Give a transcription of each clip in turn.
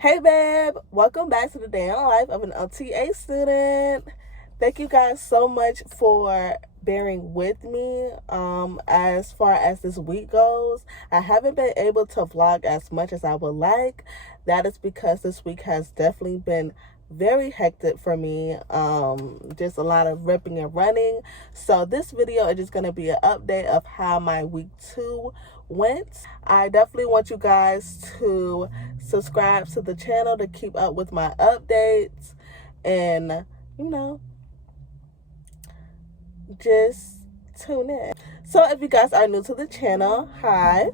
Hey babe, welcome back to the day in the life of an OTA student. Thank you guys so much for bearing with me as far as this week goes. I haven't been able to vlog as much as I would like. That is because this week has definitely been very hectic for me. Just a lot of ripping and running. So this video is just going to be an update of how my week 2 went. I definitely want you guys to subscribe to the channel to keep up with my updates and just tune in. So if you guys are new to the channel, hi,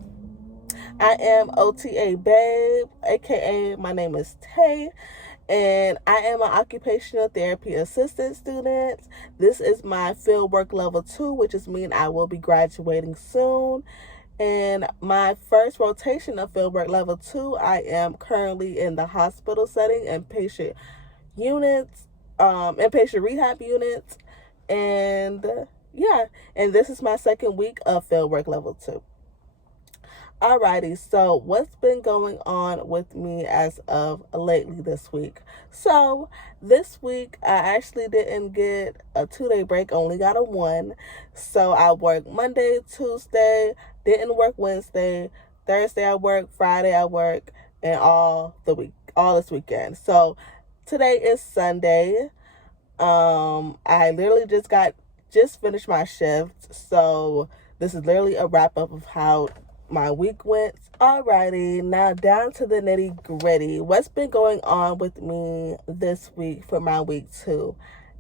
I am OTA Babe, aka my name is Tay, and I am an Occupational Therapy Assistant Student. This is my Fieldwork Level 2, which is mean I will be graduating soon. And my first rotation of Fieldwork Level 2, I am currently in the hospital setting, inpatient units, inpatient rehab units, and and this is my second week of Fieldwork Level 2. Alrighty, so what's been going on with me as of lately this week? So this week I actually didn't get a 2-day break, only got a 1. So I worked Monday, Tuesday, didn't work Wednesday, Thursday I work, Friday I work, and all this weekend. So today is Sunday. I literally just finished my shift, so this is literally a wrap up of how my week went. Alrighty, now down to the nitty gritty. What's been going on with me this week for my week 2?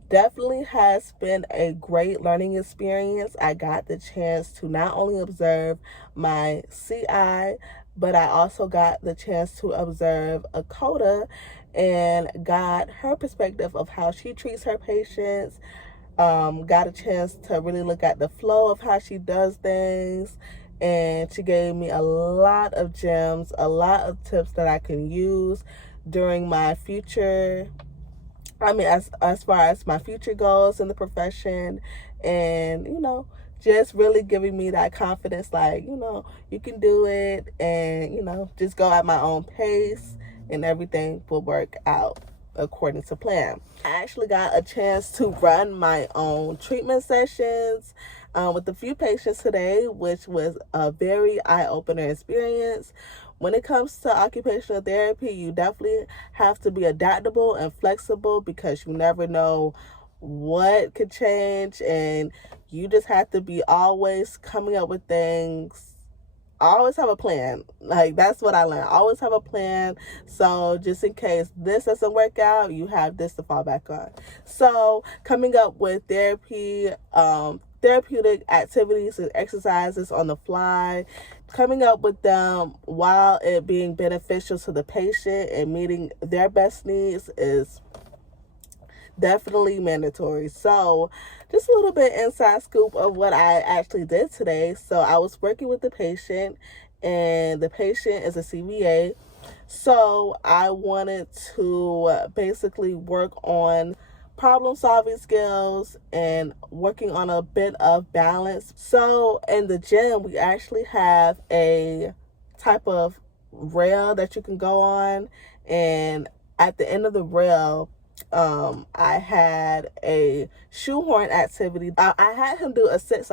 Definitely has been a great learning experience. I got the chance to not only observe my CI, but I also got the chance to observe a CODA and got her perspective of how she treats her patients. Got a chance to really look at the flow of how she does things, and she gave me a lot of gems, a lot of tips that I can use during my future. As far as my future goals in the profession, and just really giving me that confidence, like, you can do it, and just go at my own pace and everything will work out according to plan. I actually got a chance to run my own treatment sessions with a few patients today, which was a very eye-opener experience. When it comes to occupational therapy, you definitely have to be adaptable and flexible because you never know what could change, and you just have to be always coming up with things. Always have a plan. Like, that's what I learned. Always have a plan. So just in case this doesn't work out, you have this to fall back on. So coming up with therapeutic activities and exercises on the fly, coming up with them while it being beneficial to the patient and meeting their best needs is definitely mandatory. So just a little bit inside scoop of what I actually did today. So I was working with the patient, and the patient is a CVA. So I wanted to basically work on problem solving skills and working on a bit of balance. So in the gym, we actually have a type of rail that you can go on, and at the end of the rail, I had a shoehorn activity. I had him do a sit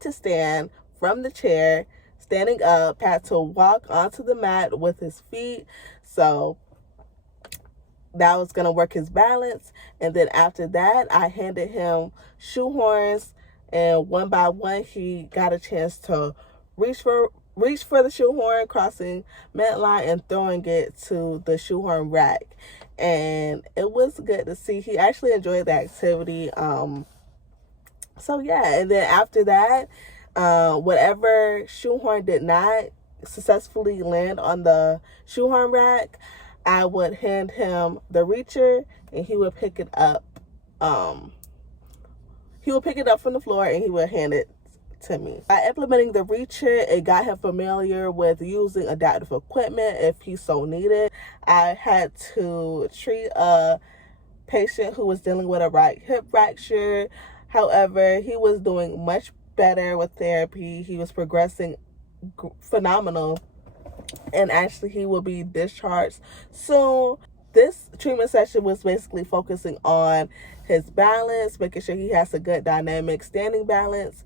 to stand from the chair, standing up, had to walk onto the mat with his feet. So that was going to work his balance. And then after that, I handed him shoehorns, and one by one, he got a chance to reach for the shoehorn, crossing midline and throwing it to the shoehorn rack. And it was good to see. He actually enjoyed the activity. So yeah, and then after that, whatever shoehorn did not successfully land on the shoehorn rack, I would hand him the reacher, and he would pick it up. He would pick it up from the floor, and he would hand it to me. By implementing the reacher, it got him familiar with using adaptive equipment if he so needed. I had to treat a patient who was dealing with a right hip fracture. However, he was doing much better with therapy. He was progressing phenomenal and actually he will be discharged soon. This treatment session was basically focusing on his balance, making sure he has a good dynamic standing balance,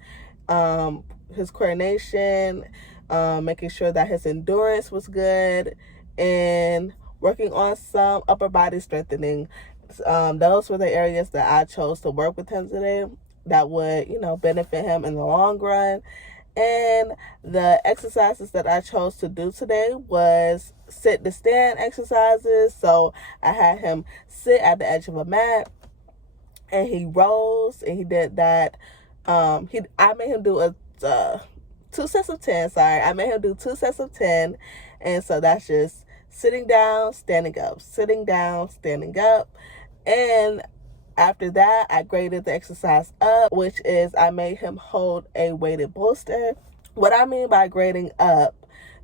his coordination, making sure that his endurance was good, and working on some upper body strengthening. Those were the areas that I chose to work with him today that would, benefit him in the long run. And the exercises that I chose to do today was sit to stand exercises. So I had him sit at the edge of a mat and he rose and he did that. I made him do a 2 sets of 10. I made him do 2 sets of 10. And so that's just sitting down, standing up, sitting down, standing up. And after that, I graded the exercise up, which is I made him hold a weighted bolster. What I mean by grading up,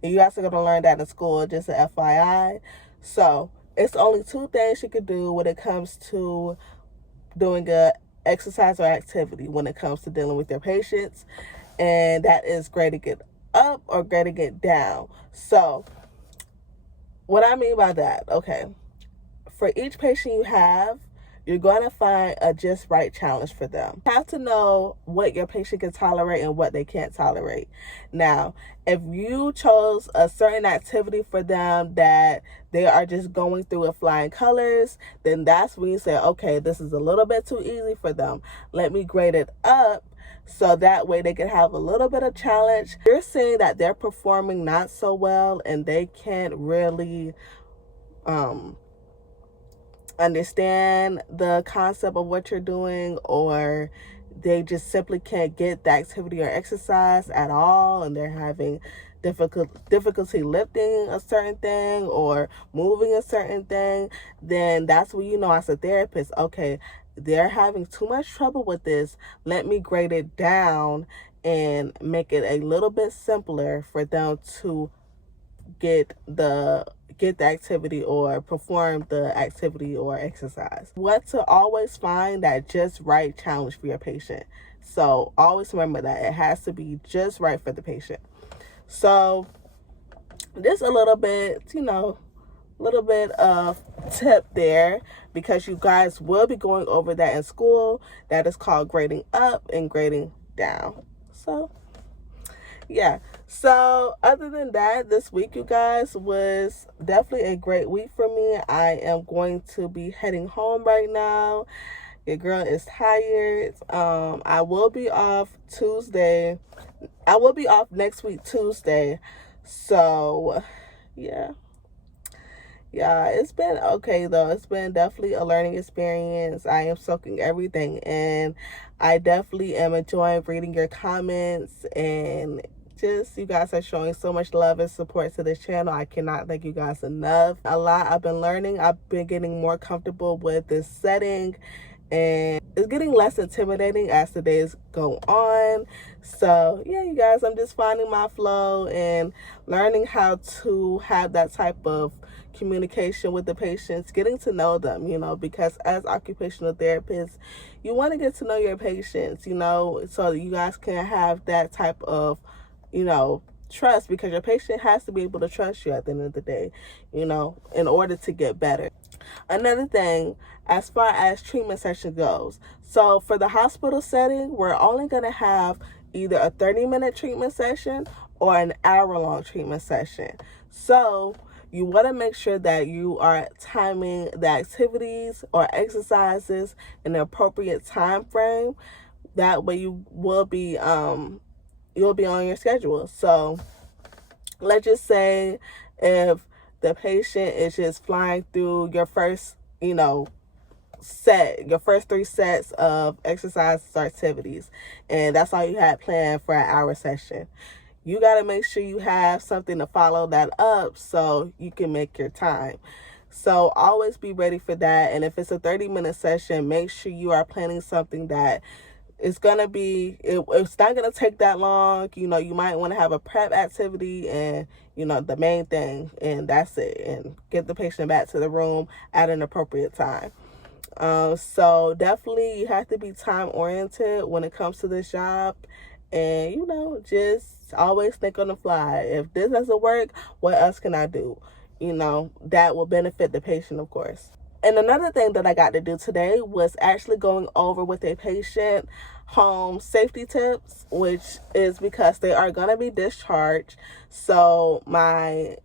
you guys are going to learn that in school, just an FYI. So it's only 2 things you can do when it comes to doing a exercise or activity when it comes to dealing with your patients, and that is grading it up or grading it down. So what I mean by that, okay, for each patient you have, you're going to find a just right challenge for them. You have to know what your patient can tolerate and what they can't tolerate. Now, if you chose a certain activity for them that they are just going through with flying colors, then that's when you say, okay, this is a little bit too easy for them. Let me grade it up so that way they can have a little bit of challenge. You're seeing that they're performing not so well and they can't really understand the concept of what you're doing, or they just simply can't get the activity or exercise at all, and they're having difficulty lifting a certain thing or moving a certain thing, then that's when you know as a therapist, okay, they're having too much trouble with this. Let me grade it down and make it a little bit simpler for them to get the activity or perform the activity or exercise. What to always find that just right challenge for your patient. So always remember that it has to be just right for the patient. So just a little bit, of tip there, because you guys will be going over that in school. That is called grading up and grading down. So yeah. So other than that, this week, you guys, was definitely a great week for me. I am going to be heading home right now. Your girl is tired. I will be off Tuesday. I will be off next week, Tuesday. So yeah, it's been okay though. It's been definitely a learning experience. I am soaking everything in. I definitely am enjoying reading your comments, and just you guys are showing so much love and support to this channel. I cannot thank you guys enough. A lot I've been learning. I've been getting more comfortable with this setting, and it's getting less intimidating as the days go on. So yeah, you guys, I'm just finding my flow and learning how to have that type of communication with the patients, getting to know them, because as occupational therapists, you want to get to know your patients, so that you guys can have that type of, trust, because your patient has to be able to trust you at the end of the day, in order to get better. Another thing, as far as treatment session goes, so for the hospital setting, we're only going to have either a 30-minute treatment session or an hour-long treatment session. So you want to make sure that you are timing the activities or exercises in the appropriate time frame. That way you will be you'll be on your schedule. So let's just say if the patient is just flying through your first, your first 3 sets of exercises or activities, and that's all you had planned for an hour session. You got to make sure you have something to follow that up so you can make your time. So always be ready for that. And if it's a 30-minute session, make sure you are planning something that it's going to be, it's not going to take that long. You might want to have a prep activity and, the main thing, and that's it. And get the patient back to the room at an appropriate time. So definitely you have to be time oriented when it comes to this job. and just always think on the fly. If this doesn't work, what else can I do? That will benefit the patient, of course. And another thing that I got to do today was actually going over with a patient home safety tips, which is because they are going to be discharged. So my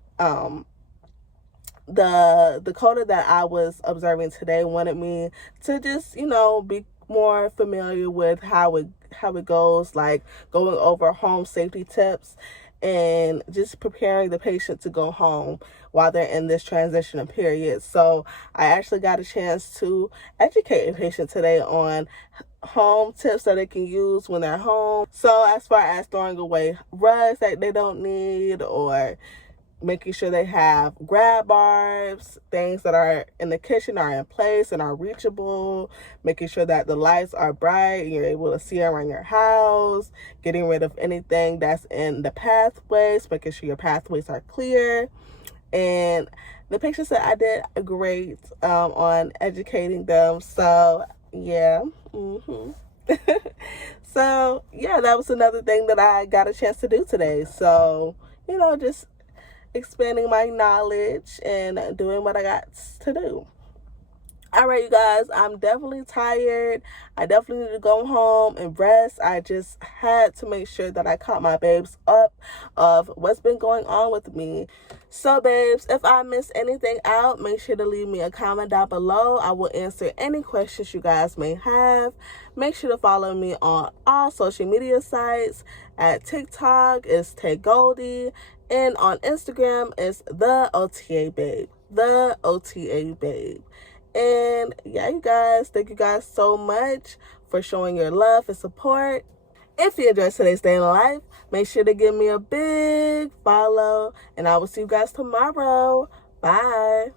the coder that I was observing today wanted me to just be more familiar with how it goes, like going over home safety tips and just preparing the patient to go home while they're in this transition period. So I actually got a chance to educate a patient today on home tips that they can use when they're home. So as far as throwing away rugs that they don't need, or making sure they have grab bars, things that are in the kitchen are in place and are reachable, making sure that the lights are bright and you're able to see around your house, getting rid of anything that's in the pathways, making sure your pathways are clear. And the patient said I did great on educating them. So yeah. So yeah, that was another thing that I got a chance to do today. So just expanding my knowledge and doing what I got to do. All right, you guys, I'm definitely tired. I definitely need to go home and rest. I just had to make sure that I caught my babes up of what's been going on with me. So, babes, if I missed anything out, make sure to leave me a comment down below. I will answer any questions you guys may have. Make sure to follow me on all social media sites. At TikTok, it's Tay Goldie. And on Instagram, it's the OTA Babe. The OTA Babe. And yeah, you guys, thank you guys so much for showing your love and support. If you enjoyed today's day in life, make sure to give me a big follow. And I will see you guys tomorrow. Bye.